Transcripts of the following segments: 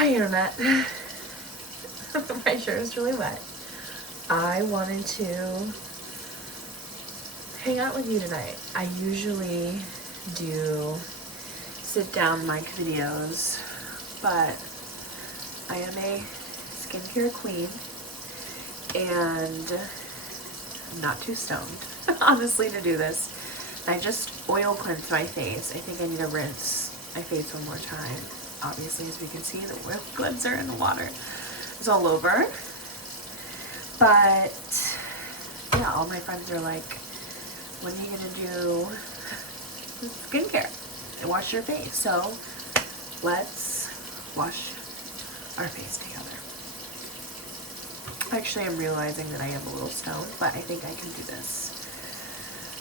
Hi, Internet. My shirt is really wet. I wanted to hang out with you tonight. I usually do sit down mic videos, but I am a skincare queen and I'm not too stoned, honestly, to do this. I just oil cleanse my face. I think I need to rinse my face one more time. Obviously, as we can see, the oil cleanser and the water is all over. But yeah, all my friends are like, when are you gonna do skincare and wash your face? So let's wash our face together. Actually, I'm realizing that I am a little stoned, but I think I can do this.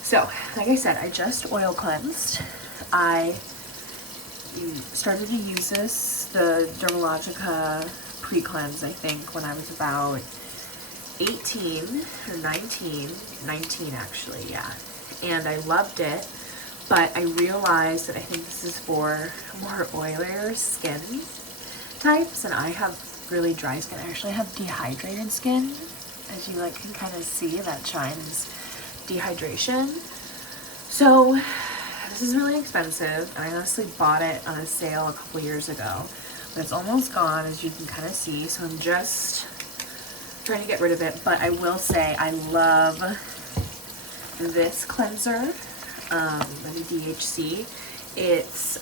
So, like I said, I just oil cleansed. I started to use this, the Dermalogica pre-cleanse, I think, when I was about 18 or 19 actually, yeah. And I loved it, but I realized that I think this is for more oilier skin types, and I have really dry skin. I actually have dehydrated skin. As you can kind of see, that shines dehydration. So this is really expensive, and I honestly bought it on a sale a couple years ago, but it's almost gone, as you can kind of see. So I'm just trying to get rid of it, but I will say I love this cleanser, the DHC. It's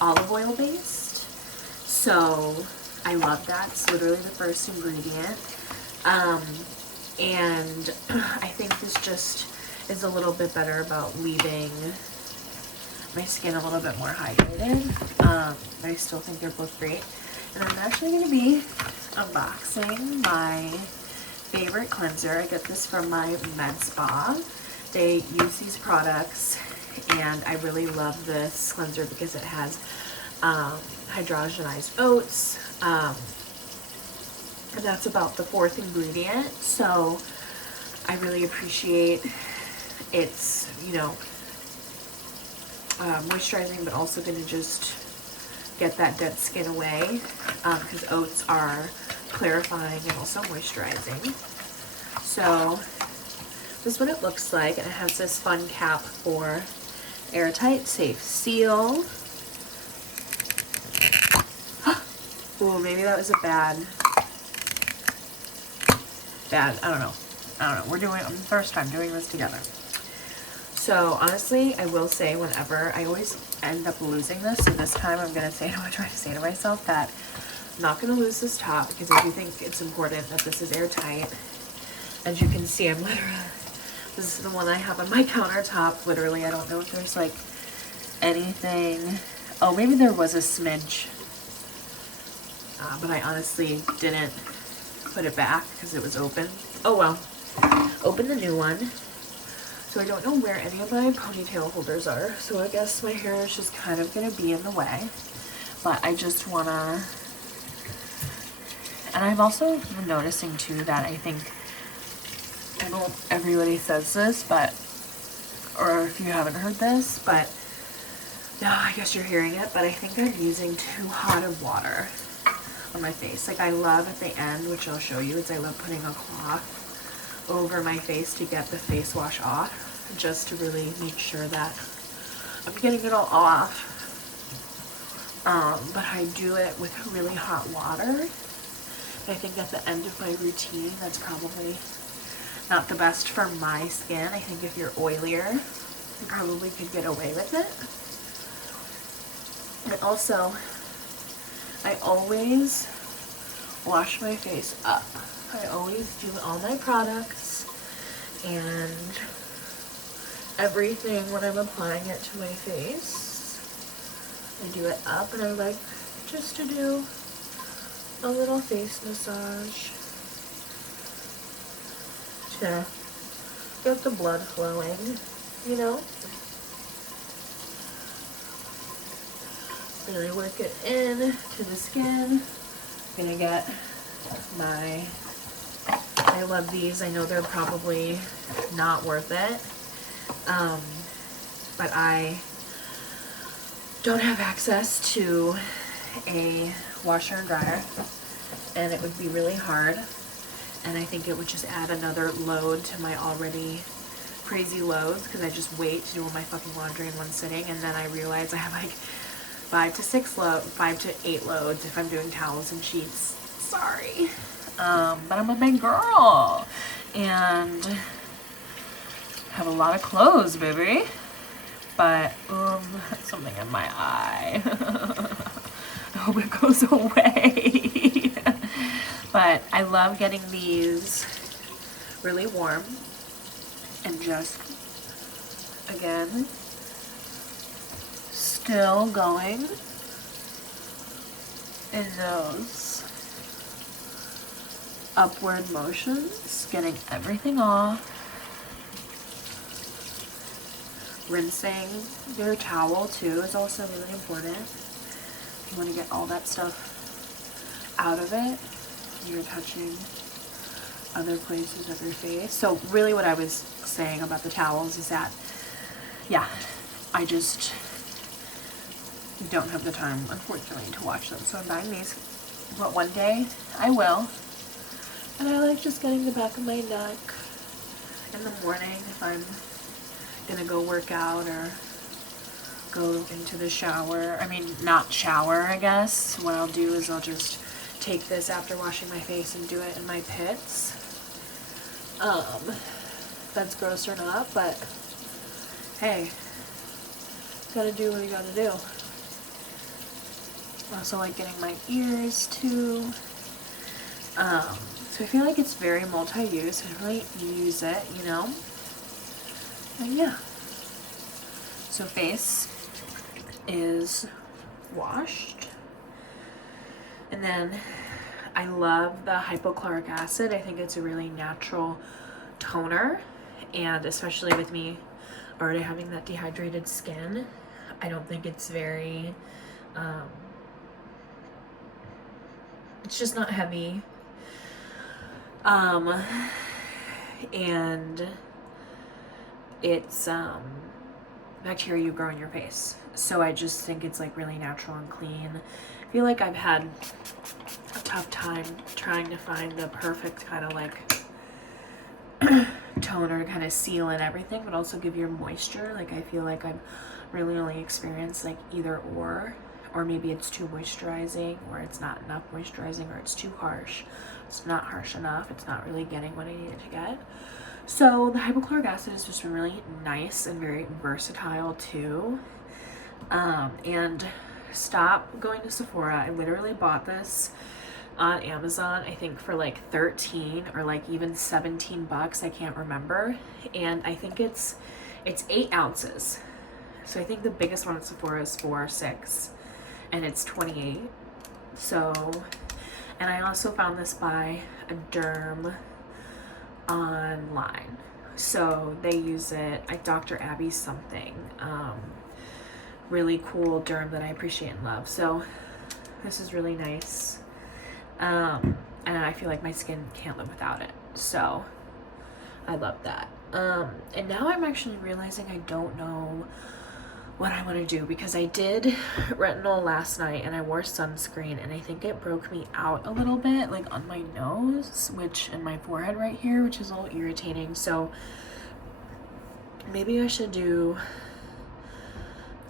olive oil based, so I love that. It's literally the first ingredient, and I think this just is a little bit better about leaving my skin a little bit more hydrated. But I still think they're both great. And I'm actually going to be unboxing my favorite cleanser. I get this from my med spa. They use these products, and I really love this cleanser because it has hydrogenized oats, and that's about the fourth ingredient. So I really appreciate it's, moisturizing, but also going to just get that dead skin away, because oats are clarifying and also moisturizing. So this is what it looks like, and it has this fun cap for airtight, safe seal. Ooh, maybe that was a bad, I don't know. We're doing the first time doing this together. So honestly, I will say, whenever I always end up losing this, so this time I'm gonna try to say to myself that I'm not gonna lose this top, because I do think it's important that this is airtight. As you can see, this is the one I have on my countertop. Literally, I don't know if there's anything. Oh, maybe there was a smidge, but I honestly didn't put it back because it was open. Oh well. Open the new one. So I don't know where any of my ponytail holders are, so I guess my hair is just kind of going to be in the way. But I just want to... And I've also been noticing too that I think, I don't know if everybody says this, but, or if you haven't heard this, but, no, I guess you're hearing it, but I think I'm using too hot of water on my face. I love at the end, which I'll show you, is I love putting a cloth over my face to get the face wash off, just to really make sure that I'm getting it all off. But I do it with really hot water. I think at the end of my routine, that's probably not the best for my skin. I think if you're oilier, you probably could get away with it. And also, I always wash my face up. I always do all my products and everything when I'm applying it to my face. I do it up, and I like just to do a little face massage to get the blood flowing, And I work it in to the skin. I'm gonna get I love these. I know they're probably not worth it, but I don't have access to a washer and dryer, and it would be really hard, and I think it would just add another load to my already crazy loads, because I just wait to do all my fucking laundry in one sitting, and then I realize I have like 5 to 8 loads if I'm doing towels and sheets. Sorry. But I'm a big girl and have a lot of clothes, baby. But something in my eye. I hope it goes away. But I love getting these really warm and just, again, still going in those upward motions, getting everything off. Rinsing your towel too is also really important. You want to get all that stuff out of it. You're touching other places of your face. So really what I was saying about the towels is that, yeah, I just don't have the time, unfortunately, to wash them. So I'm buying these. But one day I will. And I like just getting the back of my neck in the morning if I'm gonna go work out or go into the shower. I mean, not shower, I guess. What I'll do is I'll just take this after washing my face and do it in my pits. That's gross or not, but hey, gotta do what you gotta do. I also like getting my ears too. So I feel like it's very multi-use. I really use it, you know? And yeah. So face is washed. And then I love the hypochloric acid. I think it's a really natural toner. And especially with me already having that dehydrated skin, I don't think it's very, it's just not heavy. And it's bacteria you grow in your face. So I just think it's like really natural and clean. I feel like I've had a tough time trying to find the perfect kind of like toner to kind of seal in everything, but also give your moisture. Like I feel like I've really only experienced like either or maybe it's too moisturizing, or it's not enough moisturizing, or it's too harsh. It's not harsh enough. It's not really getting what I needed to get. So the hypochloric acid has just been really nice and very versatile too. And stop going to Sephora. I literally bought this on Amazon, I think for like 13 or like even 17 bucks. I can't remember. And I think it's 8 ounces. So I think the biggest one at Sephora is 4 or 6. And it's 28. So, and I also found this by a derm online. So they use it, like Dr. Abby something. Really cool derm that I appreciate and love. So this is really nice. And I feel like my skin can't live without it. So I love that. And now I'm actually realizing I don't know what I want to do, because I did retinol last night and I wore sunscreen, and I think it broke me out a little bit, like on my nose, and my forehead right here, which is a little irritating. So maybe I should do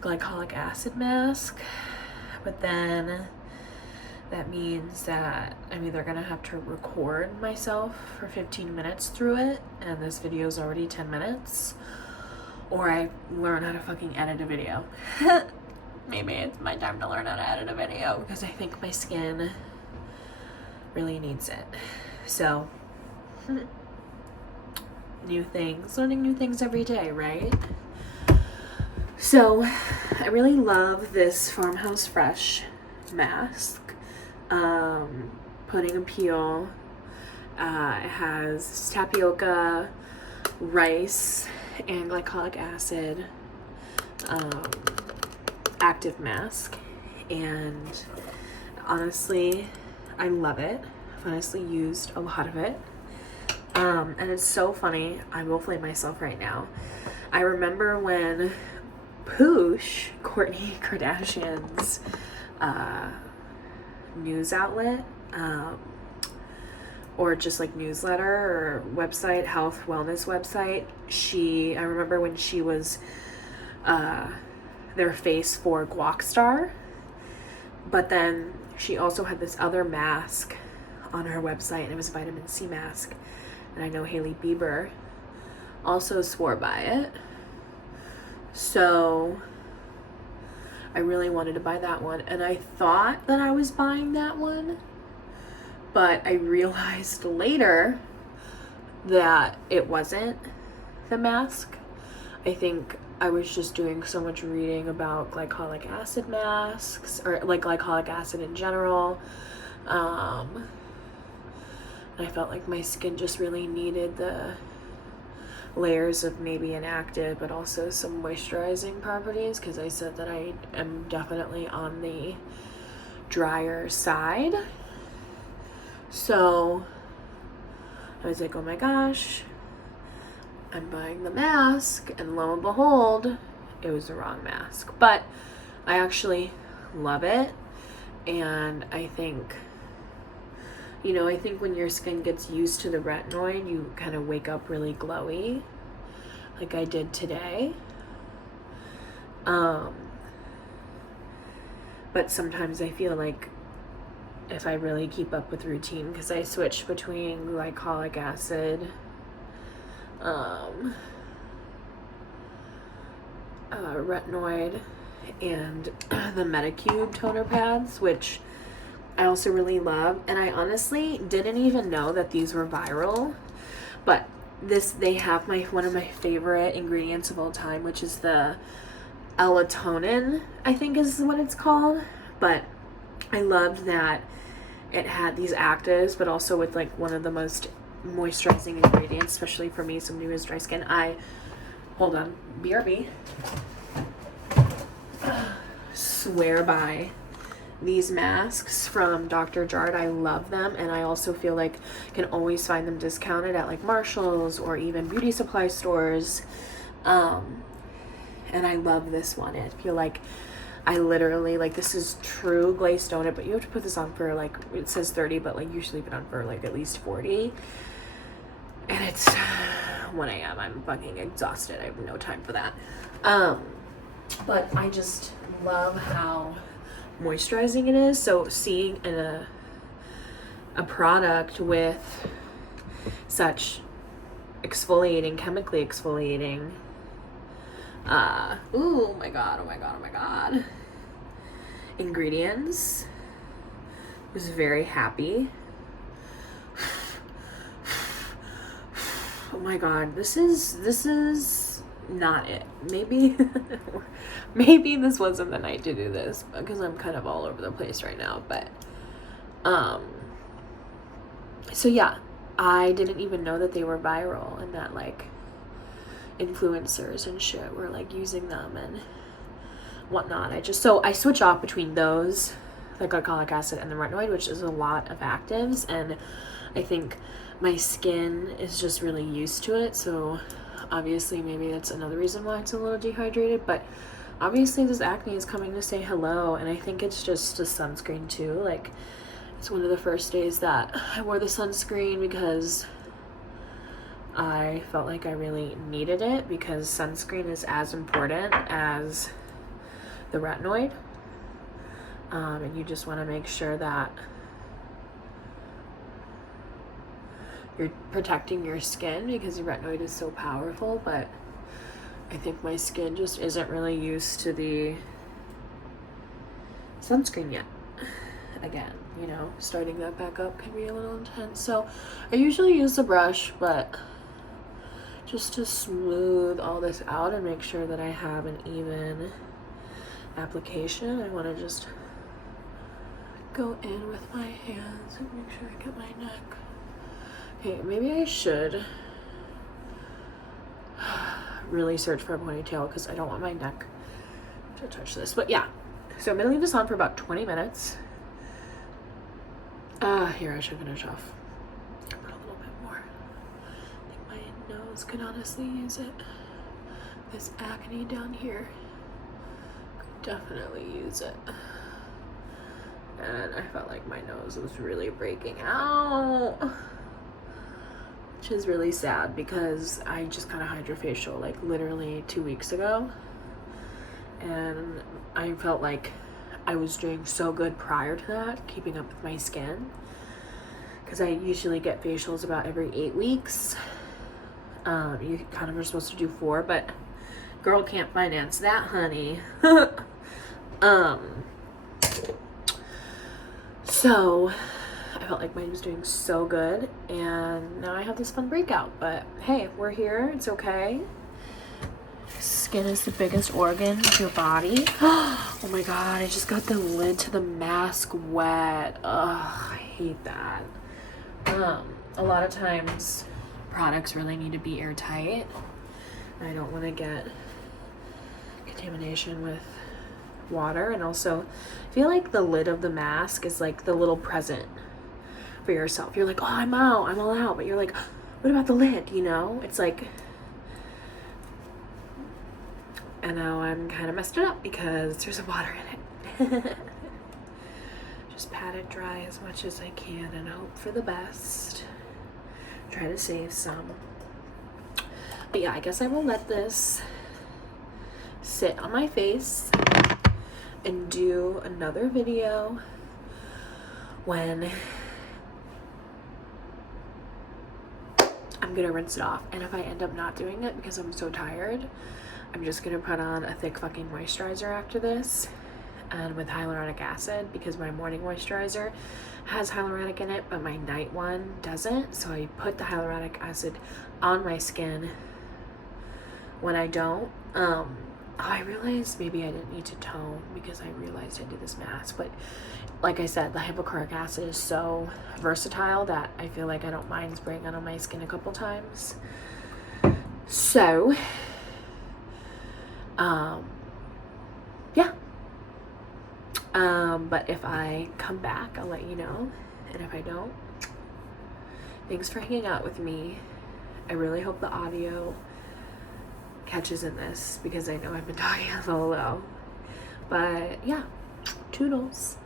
glycolic acid mask, but then that means that I'm either gonna have to record myself for 15 minutes through it, and this video is already 10 minutes, or I learn how to fucking edit a video. Maybe it's my time to learn how to edit a video, because I think my skin really needs it. So, new things, learning new things every day, right? So, I really love this Farmhouse Fresh mask. Pudding and peel. It has tapioca, rice, and glycolic acid active mask, and honestly I love it. I've honestly used a lot of it, and it's so funny. I will flame myself right now. I remember when Poosh, Kourtney Kardashian's news outlet, or just like newsletter or website, health wellness website. I remember when she was their face for Guac Star, but then she also had this other mask on her website, and it was a vitamin C mask. And I know Hailey Bieber also swore by it. So I really wanted to buy that one. And I thought that I was buying that one, but I realized later that it wasn't the mask. I think I was just doing so much reading about glycolic acid masks, or like glycolic acid in general. I felt like my skin just really needed the layers of maybe an active but also some moisturizing properties, because I said that I am definitely on the drier side. So I was like, oh my gosh, I'm buying the mask, and lo and behold, it was the wrong mask. But I actually love it, and I think when your skin gets used to the retinoid, you kind of wake up really glowy, like I did today. But sometimes I feel like if I really keep up with routine, because I switch between glycolic acid, retinoid, and the Metacube toner pads, which I also really love. And I honestly didn't even know that these were viral, but they have one of my favorite ingredients of all time, which is the Elatonin, I think is what it's called. But I loved that it had these actives, but also with like one of the most moisturizing ingredients, especially for me, somebody who has dry skin. Hold on, BRB. Swear by these masks from Dr. Jart. I love them, and I also feel like can always find them discounted at like Marshall's or even beauty supply stores. And I love this one. I feel like I literally, like, this is true glazed donut, but you have to put this on for like, it says 30, but like usually put on for like at least 40. And it's 1 a.m. I'm fucking exhausted. I have no time for that. But I just love how moisturizing it is. So seeing a product with such chemically exfoliating, oh my god, ingredients, I was very happy. Oh my god, this is not it. Maybe this wasn't the night to do this, because I'm kind of all over the place right now. But so yeah, I didn't even know that they were viral and that like influencers and shit were like using them and whatnot. I switch off between those, the glycolic acid and the retinoid, which is a lot of actives, and I think my skin is just really used to it. So obviously maybe that's another reason why it's a little dehydrated, but obviously this acne is coming to say hello. And I think it's just a sunscreen too. Like, it's one of the first days that I wore the sunscreen because I felt like I really needed it, because sunscreen is as important as the retinoid. And you just want to make sure that you're protecting your skin, because the retinoid is so powerful. But I think my skin just isn't really used to the sunscreen yet. Again, starting that back up can be a little intense. So I usually use the brush, but just to smooth all this out and make sure that I have an even application, I want to just go in with my hands and make sure I get my neck. Okay, maybe I should really search for a ponytail, because I don't want my neck to touch this. But yeah, so I'm gonna leave this on for about 20 minutes. Here, I should finish off. Put a little bit more. I think my nose could honestly use it. This acne down here could definitely use it. and I felt like my nose was really breaking out, which is really sad because I just got a hydrofacial like literally 2 weeks ago, and I felt like I was doing so good prior to that, keeping up with my skin, because I usually get facials about every 8 weeks. You kind of are supposed to do 4, but girl can't finance that, honey. So I felt like mine was doing so good, and now I have this fun breakout, but hey, we're here, it's okay. Skin is the biggest organ of your body. Oh my god, I just got the lid to the mask wet. Ugh, I hate that. A lot of times products really need to be airtight. I don't want to get contamination with water, and also I feel like the lid of the mask is like the little present for yourself. You're like, oh, I'm all out, but you're like, what about the lid, you know? It's like, and now I'm kind of messed it up because there's water in it. Just pat it dry as much as I can and hope for the best. Try to save some. But yeah, I guess I will let this sit on my face and do another video when I'm gonna rinse it off. And if I end up not doing it because I'm so tired, I'm just gonna put on a thick fucking moisturizer after this, and with hyaluronic acid, because my morning moisturizer has hyaluronic in it but my night one doesn't. So I put the hyaluronic acid on my skin when I don't. I realized maybe I didn't need to tone because I realized I did this mask, but like I said, the hypochloric acid is so versatile that I feel like I don't mind spraying it on my skin a couple times. So yeah, but if I come back, I'll let you know, and if I don't, thanks for hanging out with me. I really hope the audio catches in this because I know I've been talking a little low, but yeah, toodles.